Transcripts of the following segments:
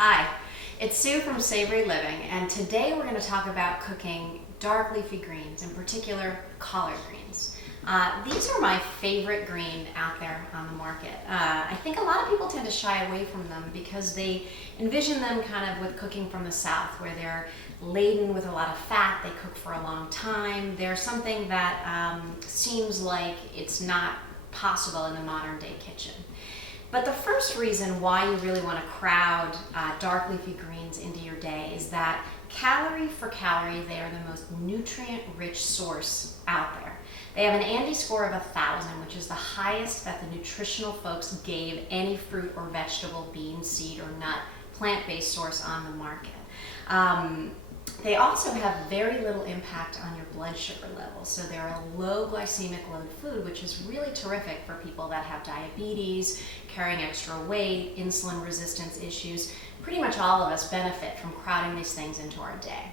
Hi, it's Sue from Savory Living, and today we're going to talk about cooking dark leafy greens, in particular collard greens. These are my favorite green out there on the market. I think a lot of people tend to shy away from them because they envision them kind of with cooking from the South, where they're laden with a lot of fat, they cook for a long time. They're something that seems like it's not possible in the modern day kitchen. But the first reason why you really want to crowd dark leafy greens into your day is that calorie for calorie, they are the most nutrient-rich source out there. They have an Andy score of 1,000, which is the highest that the nutritional folks gave any fruit or vegetable, bean, seed, or nut, plant-based source on the market. They also have very little impact on your blood sugar levels. So they're a low glycemic load food, which is really terrific for people that have diabetes, carrying extra weight, insulin resistance issues. Pretty much all of us benefit from crowding these things into our day.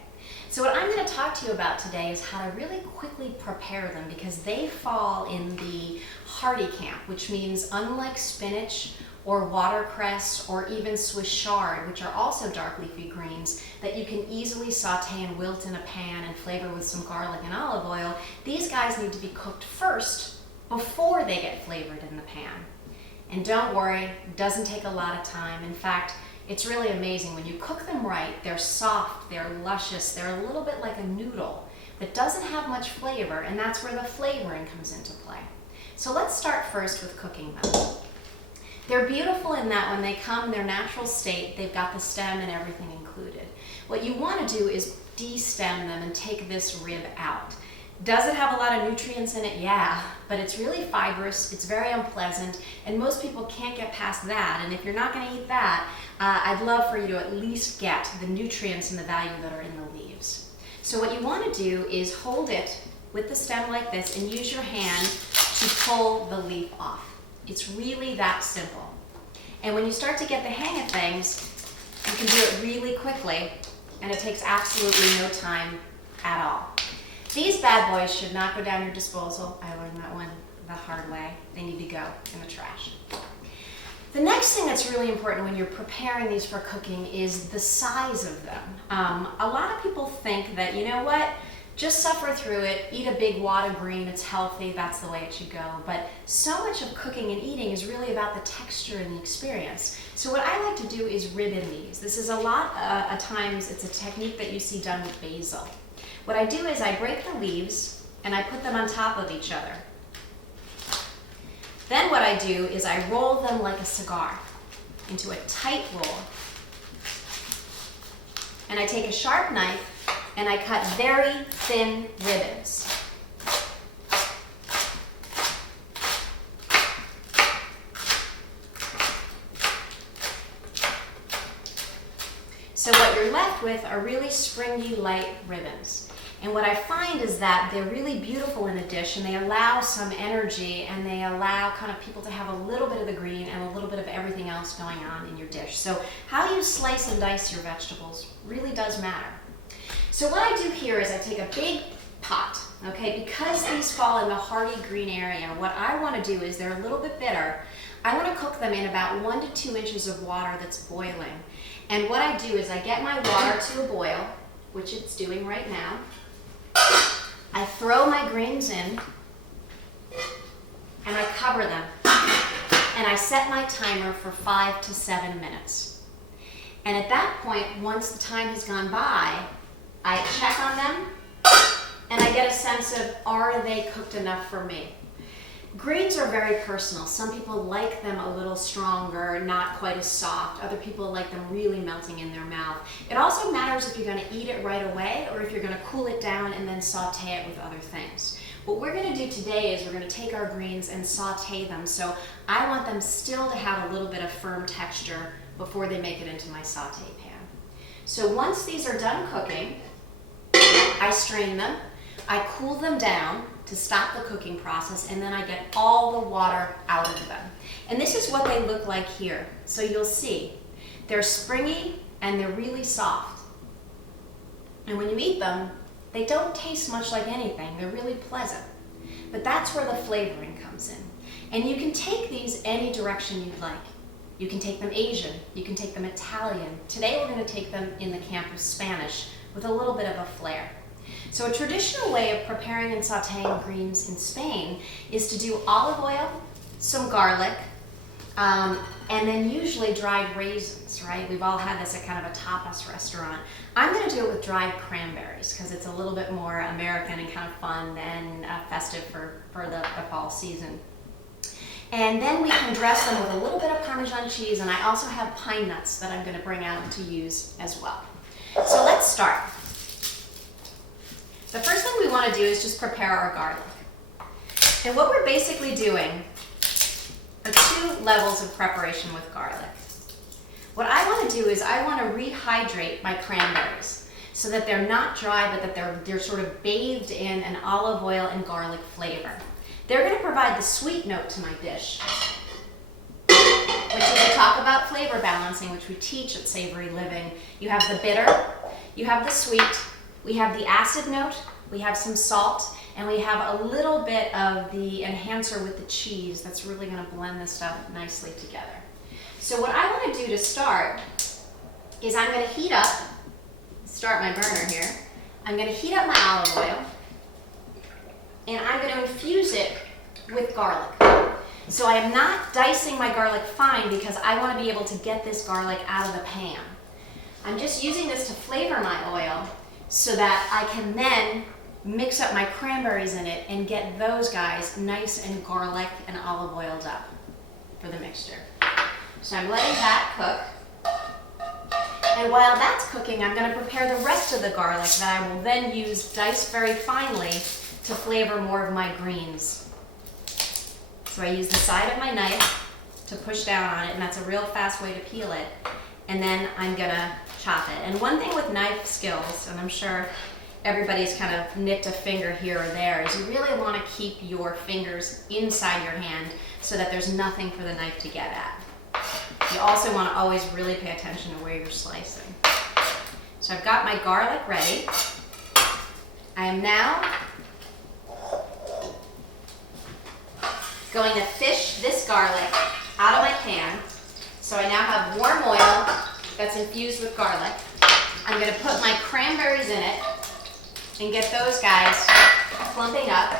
So what I'm going to talk to you about today is how to really quickly prepare them, because they fall in the hearty camp, which means unlike spinach or watercress or even Swiss chard, which are also dark leafy greens that you can easily saute and wilt in a pan and flavor with some garlic and olive oil, these guys need to be cooked first before they get flavored in the pan. And don't worry, it doesn't take a lot of time. In fact, it's really amazing. When you cook them right, they're soft, they're luscious, they're a little bit like a noodle that doesn't have much flavor, and that's where the flavoring comes into play. So let's start first with cooking them. They're beautiful in that when they come in their natural state, they've got the stem and everything included. What you want to do is de-stem them and take this rib out. Does it have a lot of nutrients in it? Yeah, but it's really fibrous, it's very unpleasant, and most people can't get past that. And if you're not going to eat that, I'd love for you to at least get the nutrients and the value that are in the leaves. So what you want to do is hold it with the stem like this and use your hand to pull the leaf off. It's really that simple. And when you start to get the hang of things, you can do it really quickly, and it takes absolutely no time at all. These bad boys should not go down your disposal. I learned that one the hard way. They need to go in the trash. The next thing that's really important when you're preparing these for cooking is the size of them. A lot of people think that, you know what, just suffer through it, eat a big wad of green, it's healthy, that's the way it should go. But so much of cooking and eating is really about the texture and the experience. So what I like to do is ribbon these. This is a lot of times, it's a technique that you see done with basil. What I do is I break the leaves and I put them on top of each other. Then what I do is I roll them like a cigar into a tight roll. And I take a sharp knife and I cut very thin ribbons. So what you're left with are really springy, light ribbons. And what I find is that they're really beautiful in a dish, and they allow some energy, and they allow kind of people to have a little bit of the green and a little bit of everything else going on in your dish. So how you slice and dice your vegetables really does matter. So what I do here is I take a big pot, okay, because these fall in the hearty green area, what I want to do is they're a little bit bitter. I want to cook them in about 1 to 2 inches of water that's boiling. And what I do is I get my water to a boil, which it's doing right now. I throw my greens in and I cover them. And I set my timer for 5 to 7 minutes. And at that point, once the time has gone by, I check on them and I get a sense of, are they cooked enough for me? Greens are very personal. Some people like them a little stronger, not quite as soft. Other people like them really melting in their mouth. It also matters if you're going to eat it right away or if you're going to cool it down and then saute it with other things. What we're going to do today is we're going to take our greens and saute them. So I want them still to have a little bit of firm texture before they make it into my saute pan. So once these are done cooking, I strain them, I cool them down to stop the cooking process, and then I get all the water out of them. And this is what they look like here. So you'll see, they're springy and they're really soft. And when you eat them, they don't taste much like anything. They're really pleasant. But that's where the flavoring comes in. And you can take these any direction you'd like. You can take them Asian, you can take them Italian. Today we're going to take them in the camp of Spanish with a little bit of a flair. So a traditional way of preparing and sauteing greens in Spain is to do olive oil, some garlic, and then usually dried raisins, right? We've all had this at kind of a tapas restaurant. I'm going to do it with dried cranberries because it's a little bit more American and kind of fun and festive for the fall season. And then we can dress them with a little bit of Parmesan cheese, and I also have pine nuts that I'm going to bring out to use as well. So let's start. The first thing we want to do is just prepare our garlic. And what we're basically doing are 2 levels of preparation with garlic. What I want to do is I want to rehydrate my cranberries so that they're not dry, but that they're sort of bathed in an olive oil and garlic flavor. They're going to provide the sweet note to my dish, which is we talk about flavor balancing, which we teach at Savory Living. You have the bitter, you have the sweet, we have the acid note, we have some salt, and we have a little bit of the enhancer with the cheese that's really going to blend this stuff nicely together. So what I want to do to start is I'm going to heat up, start my burner here, I'm going to heat up my olive oil, and I'm going to infuse it with garlic. So I am not dicing my garlic fine because I want to be able to get this garlic out of the pan. I'm just using this to flavor my oil so that I can then mix up my cranberries in it and get those guys nice and garlic and olive oiled up for the mixture. So I'm letting that cook. And while that's cooking, I'm going to prepare the rest of the garlic that I will then use diced very finely to flavor more of my greens. So I use the side of my knife to push down on it, and that's a real fast way to peel it. And then I'm gonna chop it. And one thing with knife skills, and I'm sure everybody's kind of nicked a finger here or there, is you really want to keep your fingers inside your hand so that there's nothing for the knife to get at. You also want to always really pay attention to where you're slicing. So I've got my garlic ready. I am now going to fish this garlic out of my pan. So I now have warm oil that's infused with garlic. I'm going to put my cranberries in it and get those guys clumping up.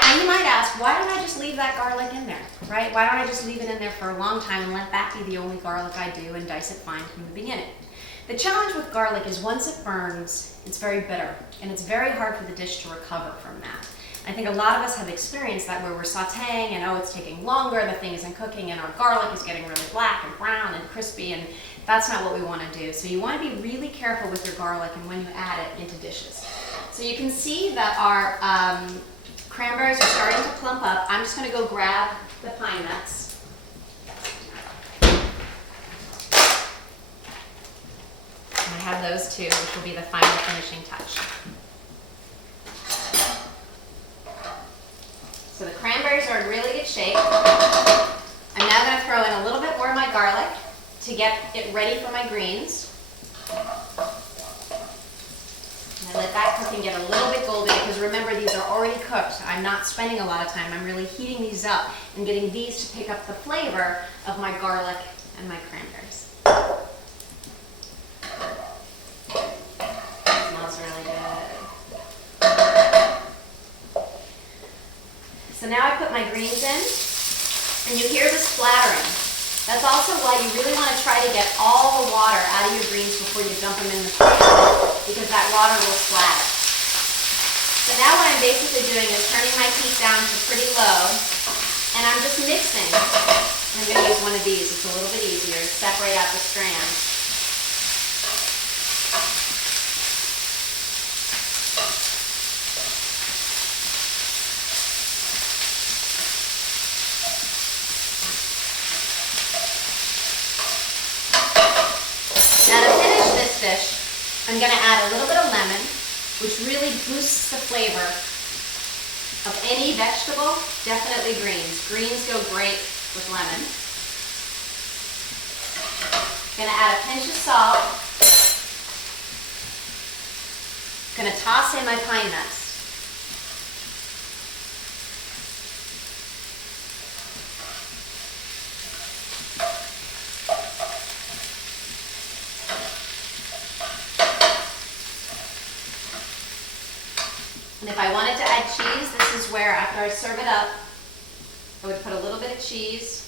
Now you might ask, why don't I just leave that garlic in there, right? Why don't I just leave it in there for a long time and let that be the only garlic I do and dice it fine from the beginning? The challenge with garlic is once it burns, it's very bitter, and it's very hard for the dish to recover from that. I think a lot of us have experienced that where we're sauteing and oh, it's taking longer, the thing isn't cooking, and our garlic is getting really black and brown and crispy, and that's not what we want to do. So you want to be really careful with your garlic and when you add it into dishes. So you can see that our cranberries are starting to plump up. I'm just going to go grab the pine nuts. I have those too, which will be the final finishing touch. So the cranberries are in really good shape. I'm now going to throw in a little bit more of my garlic to get it ready for my greens. And I let that cook and get a little bit golden because remember, these are already cooked. I'm not spending a lot of time. I'm really heating these up and getting these to pick up the flavor of my garlic and my cranberries. Smells really good. So now I put my greens in, and you hear the splattering. That's also why you really want to try to get all the water out of your greens before you dump them in the pan, because that water will splatter. So now what I'm basically doing is turning my heat down to pretty low, and I'm just mixing. I'm going to use one of these. It's a little bit easier to separate out the strands. I'm going to add a little bit of lemon, which really boosts the flavor of any vegetable, definitely greens. Greens go great with lemon. Going to add a pinch of salt. Going to toss in my pine nuts. if I wanted to add cheese, this is where after I serve it up, I would put a little bit of cheese.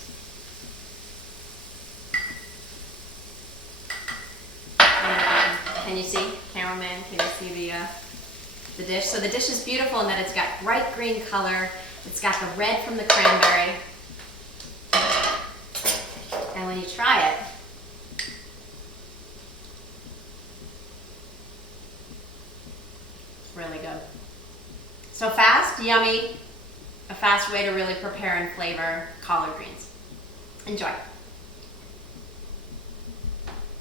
Can you see, cameraman? Can you see the dish? So the dish is beautiful in that it's got bright green color. It's got the red from the cranberry. And when you try it, it's really good. So fast, yummy, a fast way to really prepare and flavor collard greens. Enjoy.